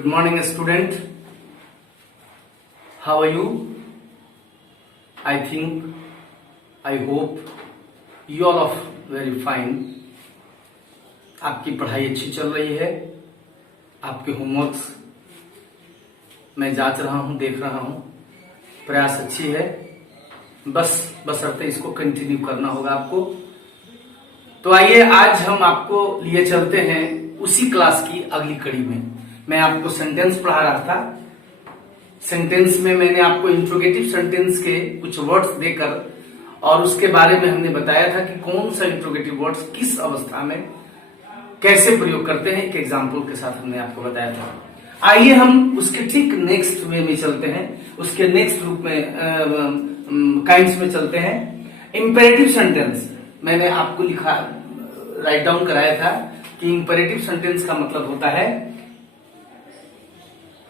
Good morning, student. How are you? I think, I hope you all are very fine. आपकी पढ़ाई अच्छी चल रही है. आपके होमवर्क्स मैं जांच रहा हूं, देख रहा हूं. प्रयास अच्छी है. बशर्ते इसको कंटिन्यू करना होगा आपको. तो आइए आज हम आपको लिए चलते हैं उसी क्लास की अगली कड़ी में. मैं आपको सेंटेंस पढ़ा रहा था. सेंटेंस में मैंने आपको इंट्रोगेटिव सेंटेंस के कुछ वर्ड्स देकर और उसके बारे में हमने बताया था कि कौन सा इंट्रोगेटिव वर्ड्स किस अवस्था में कैसे प्रयोग करते हैं. एक एग्जाम्पल के साथ हमने आपको बताया था. आइए हम उसके ठीक नेक्स्ट वे में चलते हैं. उसके नेक्स्ट रूप में काइंड्स में चलते हैं. इंपेरेटिव सेंटेंस मैंने आपको लिखा राइट डाउन कराया था कि इंपेरेटिव सेंटेंस का मतलब होता है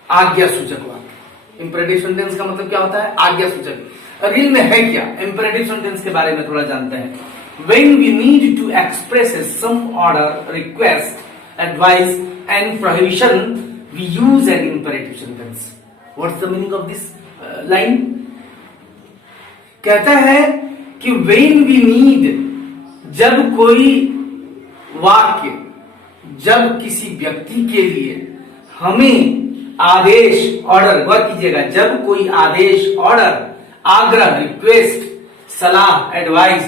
आज्ञा सूचक वाक्य. इंपेरेटिव सेंटेंस का मतलब क्या होता है? आज्ञा सूचक. रियल में है क्या? इंपेरेटिव सेंटेंस के बारे में थोड़ा जानते हैं. When we need to express some order, request, advice and prohibition, we use an imperative sentence. What's the meaning of this line? कहता है कि when we need, जब कोई वाक्य, जब किसी व्यक्ति के लिए हमें आदेश, ऑर्डर, गौर कीजिएगा, जब कोई आदेश, ऑर्डर, आग्रह, रिक्वेस्ट, सलाह, एडवाइस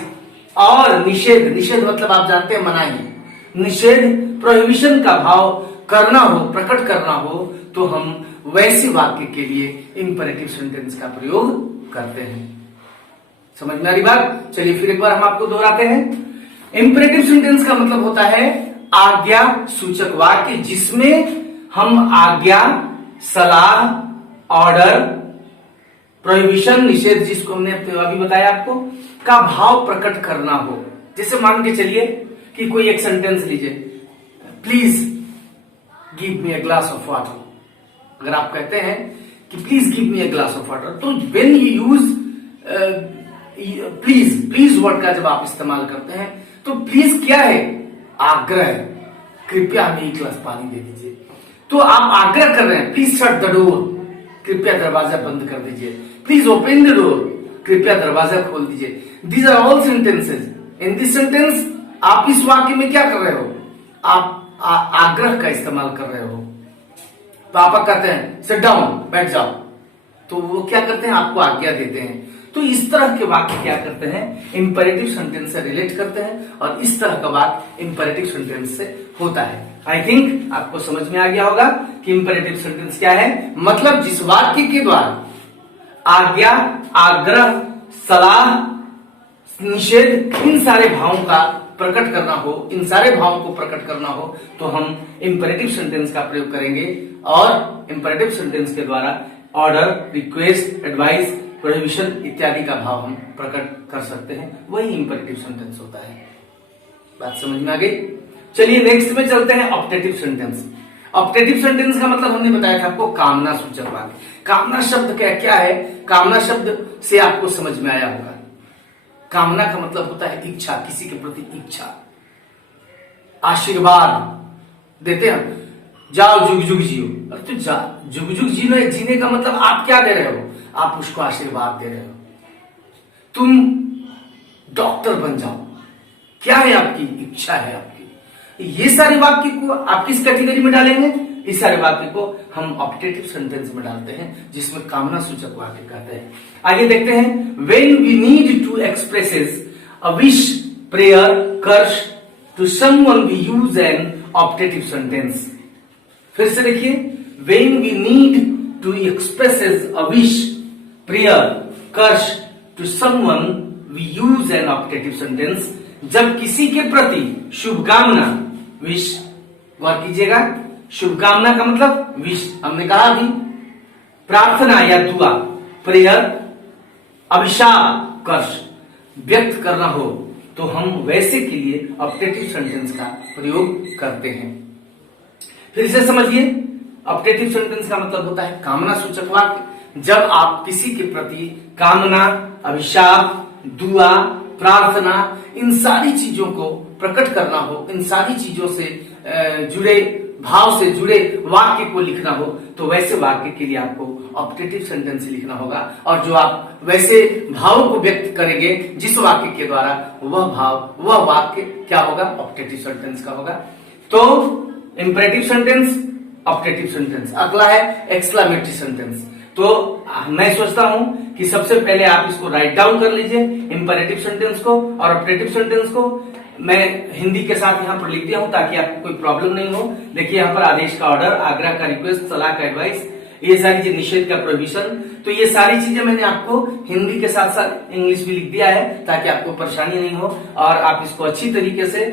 और निषेध, निषेध मतलब आप जानते हैं मनाही, निषेध, प्रोहिबिशन का भाव करना हो, प्रकट करना हो, तो हम वैसे वाक्य के लिए इंपेरेटिव सेंटेंस का प्रयोग करते हैं. समझ में आ रही बात? चलिए फिर एक बार हम आपको दोहराते हैं. इंपेरेटिव सेंटेंस का मतलब होता है आज्ञा सूचक वाक्य जिसमें हम आज्ञा, सलाह, ऑर्डर, प्रोहिबिशन, निषेध, जिसको हमने अभी बताया आपको, का भाव प्रकट करना हो. जैसे मान के चलिए कि कोई एक सेंटेंस लीजिए, please give me a glass of water. अगर आप कहते हैं कि please give me a glass of water, तो when you use please word का जब आप इस्तेमाल करते हैं तो प्लीज क्या है? आग्रह. कृपया हमें एक गिलास पानी दे दीजिए. तो आप आग्रह कर रहे हैं, प्लीज शट द डोर, कृपया दरवाजा बंद कर दीजिए. प्लीज ओपन द डोर, कृपया दरवाजा खोल दीजिए. These are all sentences. In this sentence आप इस वाक्य में क्या कर रहे हो? आप आग्रह का इस्तेमाल कर रहे हो. पापा कहते हैं सिट डाउन, बैठ जाओ, तो वो क्या करते हैं? आपको आज्ञा देते हैं. तो इस तरह के वाक्य क्या करते हैं? इंपेरेटिव सेंटेंस से रिलेट करते हैं और इस तरह का वाक्य इंपेरेटिव सेंटेंस से होता है. आई थिंक आपको समझ में आ गया होगा कि इंपेरेटिव सेंटेंस क्या है. मतलब जिस वाक्य के द्वारा आज्ञा, आग्रह, सलाह, निषेध, इन सारे भावों का प्रकट करना हो, इन सारे भावों को प्रकट करना हो, तो हम इंपेरेटिव सेंटेंस का प्रयोग करेंगे. और इंपेरेटिव सेंटेंस के द्वारा ऑर्डर, रिक्वेस्ट, एडवाइस, प्रोहिबिशन इत्यादि का भाव हम प्रकट कर सकते हैं. वही इंपेरेटिव सेंटेंस होता है. बात समझ में आ गई? चलिए नेक्स्ट में चलते हैं. Optative sentence. ऑप्टेटिव सेंटेंस का मतलब हमने बताया था आपको कामना सूचक वाक्य. कामना शब्द क्या है? कामना शब्द से आपको समझ में आया होगा. कामना का मतलब होता है इच्छा, किसी के प्रति इच्छा. आशीर्वाद देते हैं, जाओ जुग जुग जियो. अरे तो जुग जुग जीने का मतलब आप क्या दे रहे हो? आप उसको आशीर्वाद दे रहे हो. तुम डॉक्टर बन जाओ, क्या है? आपकी इच्छा है आपकी. ये सारे वाक्य को आप किस कैटेगरी में डालेंगे? इस सारे वाक्य को हम ऑप्टेटिव सेंटेंस में डालते हैं जिसमें कामना सूचक वाक्य कहते हैं. आगे देखते हैं. When we need to express a wish, prayer, curse to someone we use an optative sentence. फिर से देखिए. When we need to express a wish, prayer, curse to someone we use an optative sentence. जब किसी के प्रति शुभकामना, wish, गौर कीजिएगा, शुभकामना का मतलब विश, हमने कहा अभी, प्रार्थना या दुआ, प्रेयर, अभिशाप, कर्ष व्यक्त करना हो, तो हम वैसे के लिए ऑप्टेटिव सेंटेंस का प्रयोग करते हैं. फिर से समझिए. ऑप्टेटिव सेंटेंस का मतलब होता है कामना सूचक वाक्य. जब आप किसी के प्रति कामना, अभिशाप, दुआ, प्रार्थना, इन सारी चीजों को प्रकट करना हो, इन सारी चीजों से जुड़े भाव से जुड़े वाक्य को लिखना हो तो वैसे वाक्य के लिए आपको ऑप्टेटिव सेंटेंस लिखना होगा, और जो आप वैसे भावों को व्यक्त करेंगे जिस वाक्य के द्वारा, वह भाव वह वाक्य क्या होगा, ऑप्टेटिव सेंटेंस का होगा। तो इंपरेटिव सेंटेंस, ऑप्टेटिव सेंटेंस। अगला है एक्सक्लेमेटरी सेंटेंस। तो मैं सोचता हूं कि सबसे पहले आप इसको राइट डाउन कर लीजिए, इंपरेटिव सेंटेंस को और ऑप्टेटिव सेंटेंस को। मैं हिंदी के साथ यहाँ पर लिख दिया हूं ताकि आपको कोई प्रॉब्लम नहीं हो। देखिए यहाँ पर आदेश का ऑर्डर, आग्रह का रिक्वेस्ट, सलाह का एडवाइस, ये सारी चीज, निषेध का प्रोहिबिशन, तो ये सारी चीजें मैंने आपको हिंदी के साथ साथ इंग्लिश भी लिख दिया है ताकि आपको परेशानी नहीं हो और आप इसको अच्छी तरीके से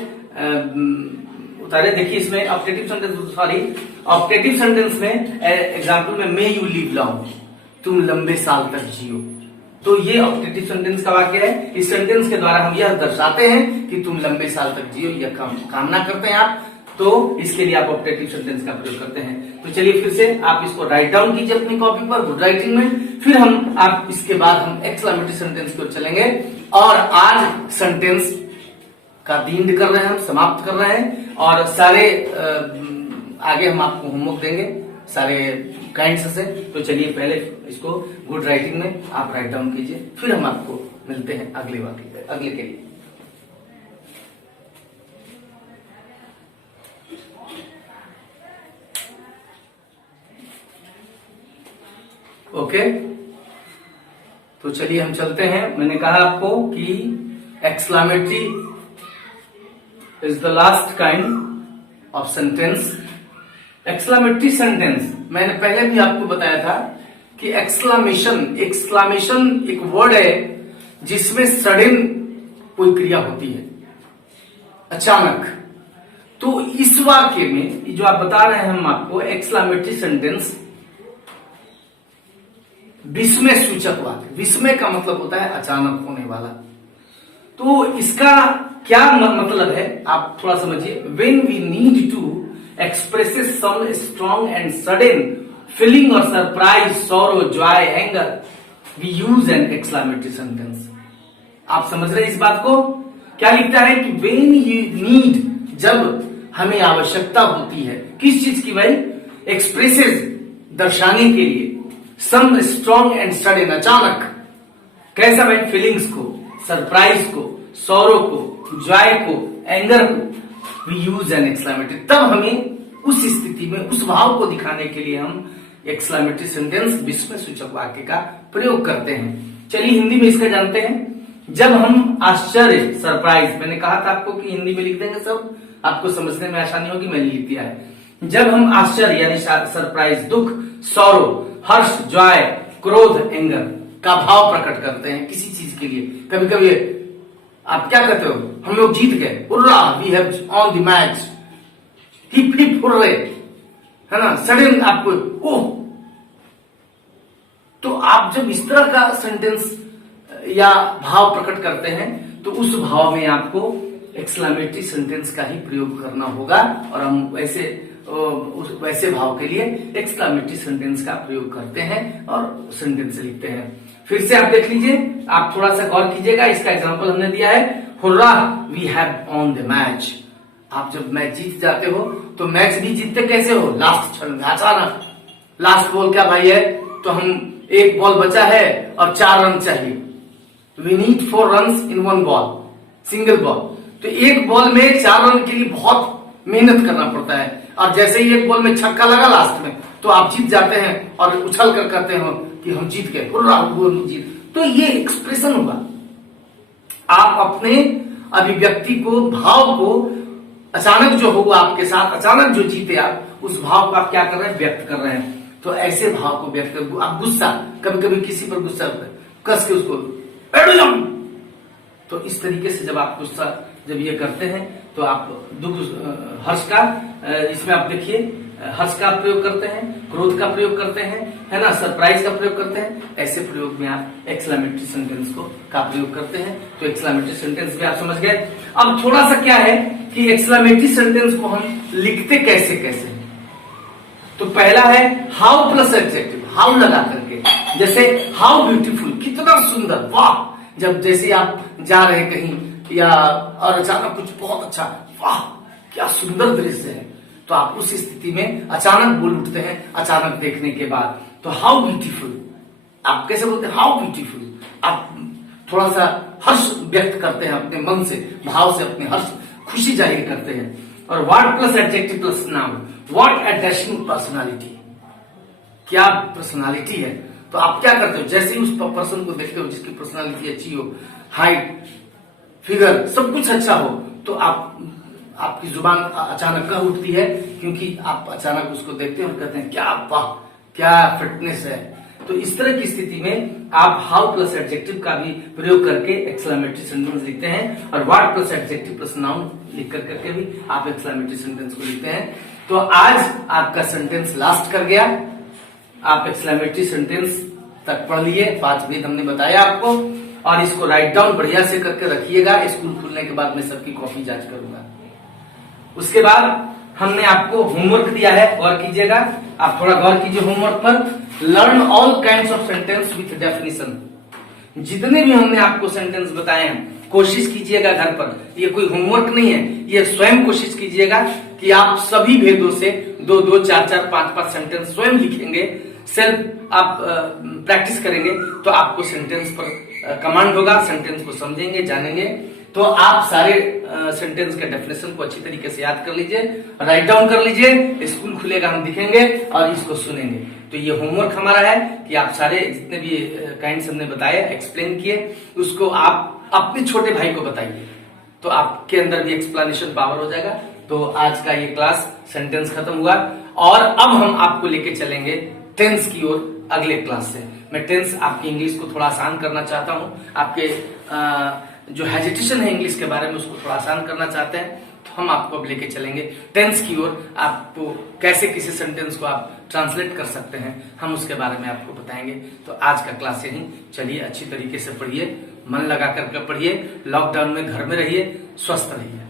उतारे। देखिए इसमें optative sentence, sorry optative sentence में एग्जाम्पल में मे यू लिव लॉन्ग, तुम लंबे साल तक जियो, तो ये ऑप्टेटिव सेंटेंस का वाक्य है। इस सेंटेंस के द्वारा हम यह दर्शाते हैं कि तुम लंबे साल तक जियो, यह कामना करते हैं आप, तो इसके लिए आप ऑप्टेटिव सेंटेंस का प्रयोग करते हैं। तो चलिए फिर से आप इसको राइट डाउन कीजिए अपनी कॉपी पर गुड राइटिंग में, फिर हम आप इसके बाद हम एक्सक्लेमेटरी सेंटेंस की ओर चलेंगे। और आज सेंटेंस का दी कर रहे हैं, हम समाप्त कर रहे हैं, और सारे आगे हम आपको होमवर्क देंगे सारे काइंड्स से। तो चलिए पहले इसको गुड राइटिंग में आप राइट डाउन कीजिए, फिर हम आपको मिलते हैं अगले के लिए। ओके, तो चलिए हम चलते हैं। मैंने कहा आपको कि exclamatory is the last kind of sentence. Exclamatory sentence मैंने पहले भी आपको बताया था कि एक्सक्लेमेशन एक वर्ड है जिसमें सडन कोई क्रिया होती है, अचानक। तो इस वाक्य में जो आप बता रहे हैं हम आपको, एक्सक्लेमेटरी सेंटेंस विस्मय सूचक वाक्य। विस्मय का मतलब होता है अचानक होने वाला। तो इसका क्या मतलब है आप थोड़ा समझिए। When we need to express some strong and sudden feeling or surprise, sorrow, joy, anger, we use an exclamatory sentence. आप समझ रहे हैं इस बात को? क्या लिखता है कि when you need, जब हमें आवश्यकता होती है किस चीज की भाई, एक्सप्रेसेस दर्शाने के लिए, सम स्ट्रॉन्ग एंड सडन अचानक, कैसा भाई, फीलिंग्स को, सरप्राइज को, सौरो को, जॉय को, एंगर को, वी यूज एन एक्सक्लेमेटरी। तब हमें उस स्थिति में उस भाव को दिखाने के लिए हम एक्सक्लेमेटरी सेंटेंस, विस्मय सूचक वाक्य का प्रयोग करते हैं। चलिए हिंदी में इसका जानते हैं। जब हम आश्चर्य, सरप्राइज, मैंने कहा था आपको कि हिंदी में लिख देंगे सब, आपको समझने में आसानी होगी, मैंने लिख दिया है। जब हम आश्चर्य यानी सरप्राइज, दुख, सौरो, हर्ष, जॉय, क्रोध, एंगर का भाव प्रकट करते हैं किसी चीज के लिए, कभी कभी आप क्या कहते हो, हम लोग जीत गए, hurrah, we have won the match, hip hip hurray, है ना, सडन आपको ओह। तो आप जब इस तरह का सेंटेंस या भाव प्रकट करते हैं तो उस भाव में आपको एक्सक्लेमेटरी सेंटेंस का ही प्रयोग करना होगा, और हम वैसे भाव के लिए एक्सक्लेमेटरी सेंटेंस का प्रयोग करते हैं और सेंटेंस लिखते हैं। फिर से आप देख लीजिए, आप थोड़ा सा गौर कीजिएगा। इसका एग्जांपल हमने दिया है, hurrah, we have won the match. आप जब मैच जीत जाते हो तो मैच भी जीतते कैसे हो, लास्ट क्षण में, अचानक। लास्ट बॉल क्या भाई है, तो हम एक बॉल बचा है और 4 रन चाहिए, we need 4 runs in 1 ball, single ball. तो एक बॉल में 4 रन के लिए बहुत मेहनत करना पड़ता है, और जैसे ही एक बॉल में छक्का लगा लास्ट में तो आप जीत जाते हैं और उछल कर कहते हो कि हम जीत गए, वो जीत। तो ये एक्सप्रेशन होगा। आप अपने अभिव्यक्ति को, भाव को, अचानक जो होगा आपके साथ, अचानक जो जीते आप, उस भाव को आप क्या कर रहे हैं, व्यक्त कर रहे हैं। तो ऐसे भाव को व्यक्त कर, आप गुस्सा, कभी कभी किसी पर गुस्सा होता है, कस के उसको एडम, तो इस तरीके से जब आप गुस्सा जब ये करते हैं तो आप दुख, हर्ष का, इसमें आप देखिए हर्ष का प्रयोग करते हैं, क्रोध का प्रयोग करते हैं, है ना, सरप्राइज का प्रयोग करते हैं। ऐसे प्रयोग में आप एक्सक्लेमेटरी सेंटेंस का प्रयोग करते हैं। तो एक्सक्लेमेटरी सेंटेंस भी आप समझ गए। अब थोड़ा सा क्या है कि एक्सक्लेमेटरी सेंटेंस को हम लिखते कैसे कैसे। तो पहला है हाउ प्लस एडजेक्टिव, हाउ लगा करके, जैसे हाउ ब्यूटीफुल, कितना सुंदर, वाह। जब जैसे आप जा रहे हैं कहीं या और अचानक कुछ बहुत अच्छा, वाह क्या सुंदर दृश्य है, तो आप उस स्थिति में अचानक बोल उठते हैं अचानक देखने के बाद। तो हाउ ब्यूटीफुल, आप कैसे बोलते हैं? How beautiful. आप थोड़ा सा हर्ष व्यक्त करते हैं अपने मन से, भाव से अपने हर्ष खुशी जाहिर करते हैं। और word plus adjective plus noun, what a dashing personality, क्या पर्सनालिटी है। तो आप क्या करते हो? जैसे ही उस पर्सन को देखते हो जिसकी पर्सनालिटी अच्छी हो, हाइट, फिगर, सब कुछ अच्छा हो, तो आपकी जुबान अचानक कह उठती है, क्योंकि आप अचानक उसको देखते हैं और कहते हैं क्या वाह, क्या फिटनेस है। तो इस तरह की स्थिति में आप हाउ प्लस एडजेक्टिव का भी प्रयोग करके एक्सक्लेमेटरी सेंटेंस लिखते हैं, और what plus adjective plus noun लिख करके भी आप एक्सक्लेमेटरी सेंटेंस को लिखते हैं। तो आज आपका सेंटेंस लास्ट कर गया, आप एक्सक्लेमेटरी सेंटेंस तक पढ़ लिए, 5 भेद हमने बताया आपको, और इसको राइट डाउन बढ़िया से करके रखिएगा। स्कूल खुलने के बाद मैं सबकी कॉपी जांच करूंगा। उसके बाद हमने आपको होमवर्क दिया है, गौर कीजिएगा, आप थोड़ा गौर कीजिए होमवर्क पर। Learn all kinds of sentence with definition. जितने भी हमने आपको सेंटेंस बताए हैं, कोशिश कीजिएगा घर पर, ये कोई होमवर्क नहीं है, ये स्वयं कोशिश कीजिएगा कि आप सभी भेदों से 2-2, 4-4, 5-5 सेंटेंस स्वयं लिखेंगे। सेल्फ आप प्रैक्टिस करेंगे तो आपको सेंटेंस पर कमांड होगा, सेंटेंस को समझेंगे, जानेंगे। तो आप सारे सेंटेंस के डेफिनेशन को अच्छी तरीके से याद कर लीजिए, राइट डाउन कर लीजिए। स्कूल खुलेगा हम दिखेंगे और इसको सुनेंगे। तो ये होमवर्क हमारा है कि आप सारे जितने भी काइंड्स हमने बताए, एक्सप्लेन किए, उसको आप अपने छोटे भाई को बताइए, तो आपके अंदर भी एक्सप्लेनेशन पावर हो जाएगा। तो आज का ये क्लास सेंटेंस खत्म हुआ, और अब हम आपको लेके चलेंगे टेंस की ओर अगले क्लास से। मैं टेंस आपकी इंग्लिश को थोड़ा आसान करना चाहता हूँ, आपके जो हेजिटेशन है इंग्लिश के बारे में उसको थोड़ा आसान करना चाहते हैं। तो हम आपको अब लेके चलेंगे टेंस की ओर, आपको कैसे किसी सेंटेंस को आप ट्रांसलेट कर सकते हैं, हम उसके बारे में आपको बताएंगे। तो आज का क्लास यही, चलिए अच्छी तरीके से पढ़िए, मन लगा करके पढ़िए, लॉकडाउन में घर में रहिए, स्वस्थ रहिए।